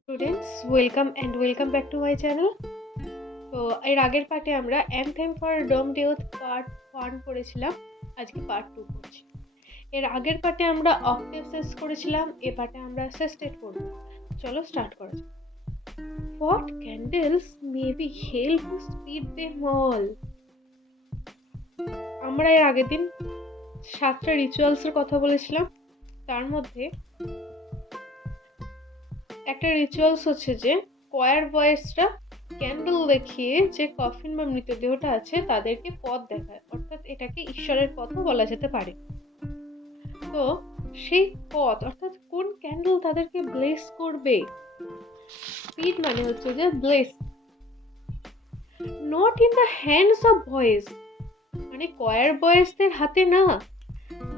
Students, welcome back to my channel. তো এর আগের পার্টে আমরা অ্যানথেম ফর ডোমড ইউথ পার্ট 1 পড়েছিলাম। আজকে পার্ট 2 করছি। এর আগের পার্টে আমরা অক্টেভ শেষ করেছিলাম, এ পার্টে আমরা সেস্টেট করব। চলো স্টার্ট করা যাক। What candles may be held to speed them all? আমরা এর আগের দিন 7টা রিচুয়ালসের কথা বলেছিলাম। তার মধ্যে একটা রিচুয়ালস হচ্ছে যে কোয়ার বয়েসরা ক্যান্ডেল দেখিয়ে যে কফিন বা মৃতদেহটা আছে তাদেরকে পথ দেখায়, অর্থাৎ এটাকে ঈশ্বরের পথও বলা যেতে পারে। তো সেই পথ অর্থাৎ কোন ক্যান্ডেল তাদেরকে ব্লেস করবে, স্পিড মানে হচ্ছে যে bless, not in the hands of boys, মানে কোয়ার বয়েজদের হাতে না,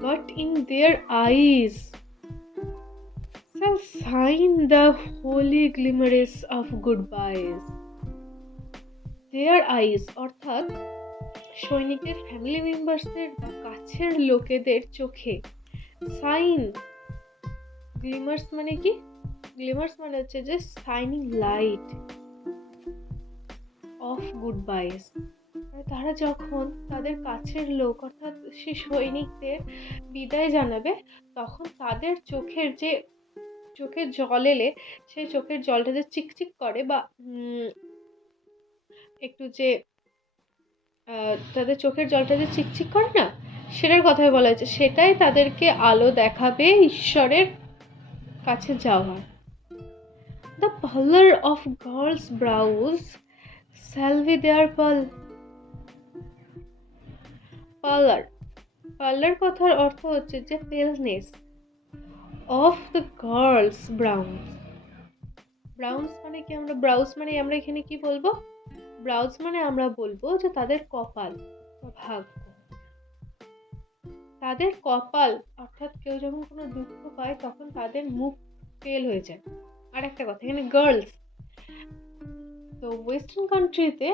but in their eyes shall shine the holy glimmers of goodbyes. Their eyes অর্থাৎ সৈনিকের ফ্যামিলি মেম্বার্সদের বা কাছের লোকেদের চোখে সাইন, গ্লিমার্স মানে কি? গ্লিমার্স মানে হচ্ছে যে শাইনিং লাইট অফ গুড বাইস। তারা যখন তাদের কাছের লোক অর্থাৎ সেই সৈনিকদের বিদায় জানাবে, তখন তাদের চোখের জল এলে সেই চোখের জলটা যে চিকচিক করে বা একটু যে তাদের চোখের জলটা যে চিকচিক করে না, সেটার কথাই বলা হয়েছে। সেটাই তাদেরকে আলো দেখাবে ঈশ্বরের কাছে যাওয়ার। The color of girls' brows shall be their pearl. Color কথার অর্থ হচ্ছে যে paleness of the girls' browns. Browns মানে কি? আমরা এখানে কি বলবো? ব্রাউজ মানে আমরা বলবো যে তাদের কপাল বা ভাগ্য। তাদের কপাল অর্থাৎ কেউ যখন কোনো দুঃখ পায় তখন তাদের মুখ পেল হয়ে যায়। আর একটা কথা, এখানে গার্লস, তো ওয়েস্টার্ন কান্ট্রিতে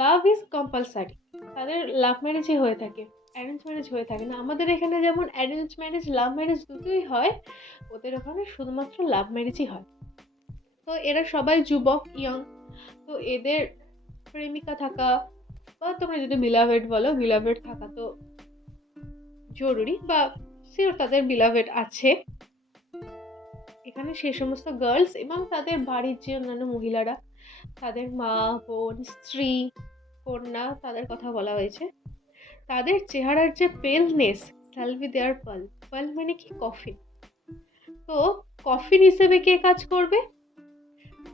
লাভ ইজ কম্পালসারি, তাদের লাভ ম্যারেজই হয়ে থাকে, অ্যারেঞ্জ ম্যারেজ হয়ে থাকে না। আমাদের এখানে যেমন অ্যারেঞ্জ ম্যারেজ লাভ ম্যারেজ দুটোই হয়, ওদের ওখানে শুধুমাত্র লাভ ম্যারেজই হয়। তো এরা সবাই যুবক, ইয়ং, তো এদের প্রেমিকা থাকা বা তোমরা যদি বিলাভেড বলো, বিলাভেড থাকা তো জরুরি, বা সিওর তাদের বিলাভেড আছে। এখানে সেই সমস্ত গার্লস এবং তাদের বাড়ির যে অন্যান্য মহিলারা, তাদের মা, বোন, স্ত্রী, কন্যা, তাদের কথা বলা হয়েছে। তাদের চেহারার যে পেলনেস shall be their pearl. pearl মানে কি? কফিন। তো কফিন হিসেবে কে কাজ করবে?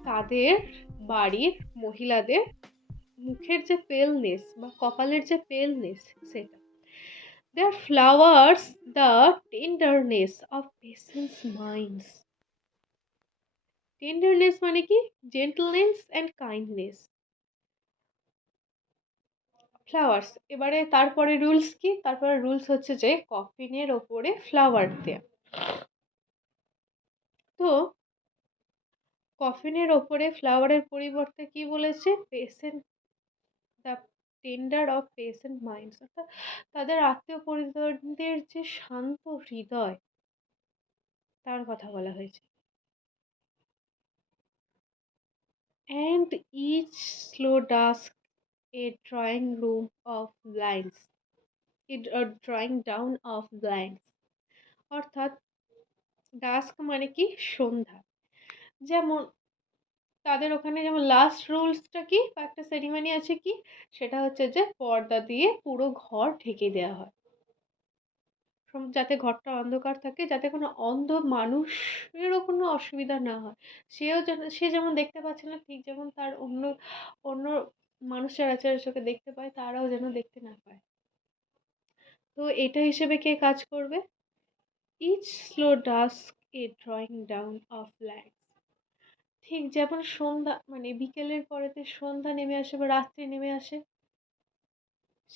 তাদের বাড়ির মহিলাদের মুখের যে পেলনেস বা কপালের যে পেলনেস, সেটা। Their flowers the tenderness of patient's minds. Tenderness মানে কি? জেন্টলনেস অ্যান্ড কাইন্ডনেস। ফ্লাওয়ার্স, এবারে তারপরে রুলস কি? তারপরে রুলস হচ্ছে যে কফিনের ওপরে ফ্লাওয়ার দেয়া। তো কফিনের ওপরে ফ্লাওয়ারের পরিবর্তে কি বলেছে? Patient, the tender of patient minds, অর্থাৎ তাদের আত্মীয় পরিজনদের যে শান্ত হৃদয়, তার কথা বলা হয়েছে। And each slow dusk a drawing room of blinds, a drawing down of blinds, অর্থাৎ ডাস্ক মানে কি? সন্ধ্যা। যেমন তাদের ওখানে যেমন লাস্ট রুলসটা কি বা একটা সেরিমনি আছে কি, সেটা হচ্ছে যে পর্দা দিয়ে পুরো ঘর ঢেকে দেওয়া হয়, যাতে ঘরটা অন্ধকার থাকে, যাতে কোনো অন্ধ মানুষেরও কোনো অসুবিধা না হয়। সে যেমন দেখতে পাচ্ছে না, ঠিক যেমন তার অন্য অন্য মানুষ যারা আছে চোখে দেখতে পায়, তারাও যেন দেখতে না পায়। তো এটা হিসেবে কে কাজ করবে? Each slow dusk a drawing down of light, ঠিক যেমন সন্ধ্যা মানে বিকেলের পরেতে সন্ধ্যা নেমে আসে বা রাত্রি নেমে আসে,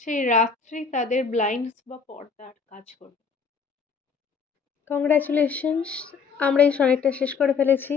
সেই রাত্রি তাদের ব্লাইন্ডস বা পর্দার কাজ করবে। কংগ্রাচুলেশনস, আমরা এই সনেটটা শেষ করে ফেলেছি।